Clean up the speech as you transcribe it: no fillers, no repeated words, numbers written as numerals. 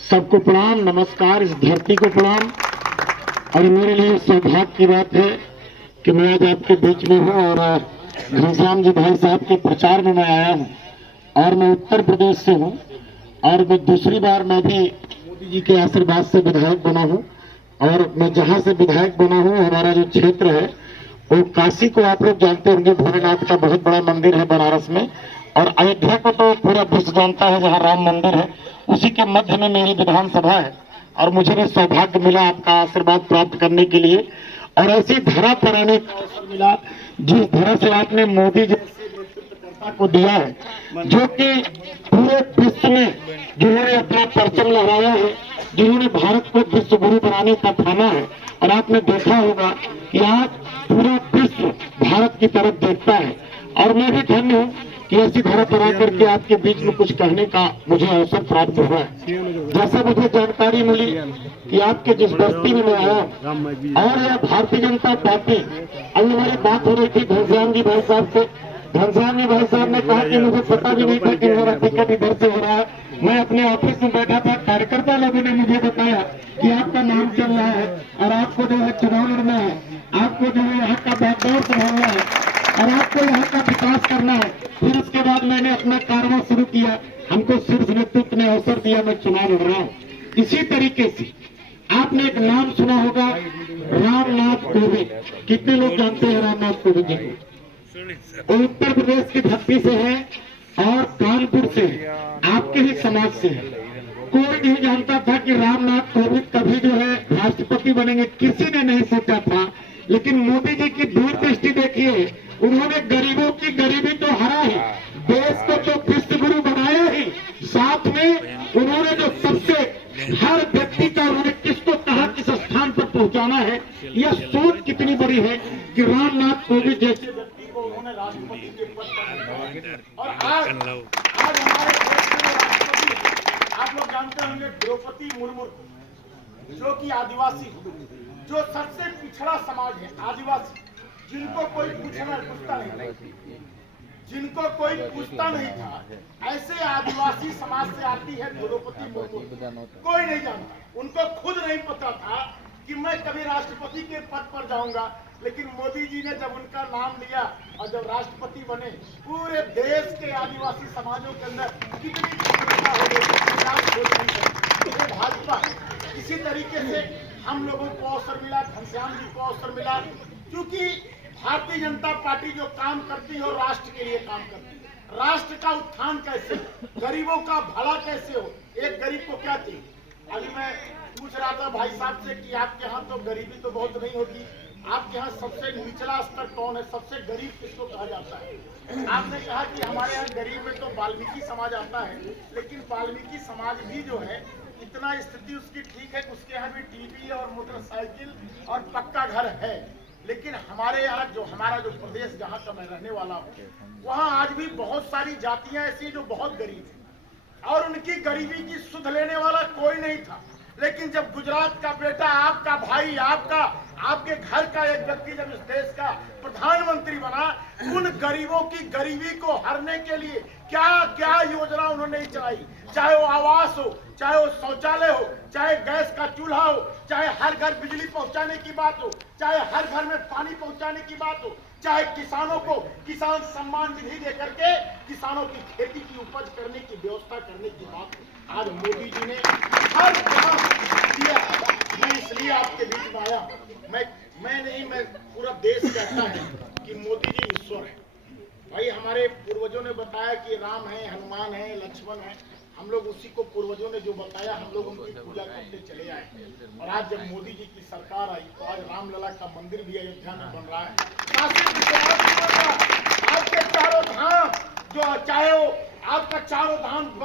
सबको प्रणाम, नमस्कार, इस धरती को प्रणाम। और मेरे लिए सौभाग्य की बात है कि मैं आज आपके बीच में हूँ और घनश्याम जी भाई साहब के प्रचार में मैं आया हूँ। और मैं उत्तर प्रदेश से हूँ और मैं दूसरी बार मैं भी मोदी जी के आशीर्वाद से विधायक बना हूँ। और मैं जहाँ से विधायक बना हूँ, हमारा जो क्षेत्र है वो काशी को आप लोग जानते होंगे, भोलेनाथ का बहुत बड़ा मंदिर है बनारस में। और अयोध्या को तो पूरा विश्व जानता है, जहाँ राम मंदिर है, उसी के मध्य में मेरी विधानसभा है। और मुझे भी सौभाग्य मिला आपका आशीर्वाद प्राप्त करने के लिए और ऐसी धरा पर आने का अवसर मिला जिस धरा से आपने मोदी जैसे नेतृत्वकर्ता को दिया है, जो कि पूरे विश्व में जिन्होंने अपना परचम लहराया है, जिन्होंने भारत को विश्व गुरु बनाने का ठाना है। और आपने देखा होगा कि आज पूरा विश्व भारत की तरफ देखता है। और मैं भी धन्य हूँ कि ऐसी धरा पर आकर के आपके बीच में कुछ कहने का मुझे अवसर प्राप्त हुआ है। जैसा मुझे जानकारी मिली कि आपके जिस बस्ती में मैं आया और यह भारतीय जनता पार्टी, अभी हमारी बात हो रही थी घनश्याम जी भाई साहब से। घनश्याम जी भाई साहब ने कहा कि मुझे पता भी नहीं था कि मेरा टिकट इधर से हो रहा है। मैं अपने ऑफिस में बैठा था, कार्यकर्ता लोगों ने मुझे बताया कि आपका नाम चल रहा है और आपको जो है चुनाव लड़ना है, आपको जो है यहाँ का बैकग्राउंड संभालना है और आपको यहाँ का विकास करना है। फिर उसके बाद मैंने अपना कारवां शुरू किया, हमको शीर्ष नेतृत्व ने अवसर दिया, मैं चुनाव लड़ रहा हूँ। इसी तरीके से आपने एक नाम सुना होगा, रामनाथ कोविंद। कितने लोग जानते हैं रामनाथ कोविंद जी को? वो उत्तर प्रदेश की धरती से है और कानपुर से है, आपके ही समाज से है। कोई नहीं जानता था कि रामनाथ कोविंद कभी जो है राष्ट्रपति बनेंगे, किसी ने नहीं सोचा था। लेकिन मोदी जी की दूरदृष्टि देखिए, उन्होंने गरीबों की गरीबी तो हरा ही, देश को तो विश्व गुरु बनाया ही, साथ में उन्होंने जो सबसे हर व्यक्ति का उन्होंने किसको कहा किस स्थान पर पहुंचाना है, यह सोच कितनी बड़ी है कि रामनाथ कोविंद जैसे व्यक्ति को उन्होंने राष्ट्रपति के पद पर। और आज हमारे देश के राष्ट्रपति आप लोग जानते होंगे द्रौपदी मुर्मू, जो कि आदिवासी, जो सबसे पिछड़ा समाज है, आदिवासी, जिनको कोई पूछता नहीं, जिनको कोई पूछता नहीं था, ऐसे आदिवासी समाज से आती है द्रौपदी मुर्मू। कोई नहीं जानता, उनको खुद नहीं पता था कि मैं कभी राष्ट्रपति के पद पर जाऊंगा। लेकिन मोदी जी ने जब उनका नाम लिया और जब राष्ट्रपति बने, पूरे देश के आदिवासी समाजों के अंदर कितनी जागरूकता हो गई, भाजपा। इसी तरीके से हम लोगों को अवसर मिला, घनश्याम जी को अवसर मिला, क्योंकि भारतीय जनता पार्टी जो काम करती है और राष्ट्र के लिए काम करती है। राष्ट्र का उत्थान कैसे, गरीबों का भला कैसे हो, एक गरीब को क्या चाहिए। अभी मैं पूछ रहा था भाई साहब से कि आपके यहाँ तो गरीबी तो बहुत नहीं होती, आपके यहाँ सबसे निचला स्तर कौन है, सबसे गरीब किसको कहा जाता है? आपने कहा कि हमारे यहाँ गरीब में तो वाल्मीकि समाज आता है, लेकिन वाल्मीकि समाज भी जो है इतना स्थिति उसकी ठीक है, उसके यहाँ भी टीवी और मोटरसाइकिल और पक्का घर है। लेकिन हमारे यहाँ जो हमारा जो प्रदेश जहाँ का मैं रहने वाला हूँ, वहाँ आज भी बहुत सारी जातियां ऐसी जो बहुत गरीब है और उनकी गरीबी की सुध लेने वाला कोई नहीं था। लेकिन जब गुजरात का बेटा, आपका भाई, आपके घर का एक व्यक्ति जब इस देश का प्रधानमंत्री बना, उन गरीबों की गरीबी को हरने के लिए क्या क्या योजना उन्होंने चलाई, चाहे वो आवास हो, चाहे वो शौचालय हो, चाहे गैस का चूल्हा हो, चाहे हर घर बिजली पहुंचाने की बात हो, चाहे हर घर में पानी पहुंचाने की बात हो, चाहे किसानों को किसान सम्मान निधि दे करके किसानों की खेती की उपज करने की व्यवस्था करने की बात हो। आज मोदी जी ने हर काम किया। मैं इसलिए आपके बीच में आया, मैं पूरा देश कहता है कि मोदी जी ईश्वर है। भाई हमारे पूर्वजों ने बताया कि राम है, हनुमान है, लक्ष्मण है, हम लोग उसी को पूर्वजों ने जो बताया हम लोग उनकी पूजा करते चले आए। और आज जब मोदी जी की सरकार आई तो आज रामलला का मंदिर भी अयोध्या में बन रहा है, काशी विश्वनाथ बन रहा है, आपके चारों धाम जो चाहे वो आपका चारों धाम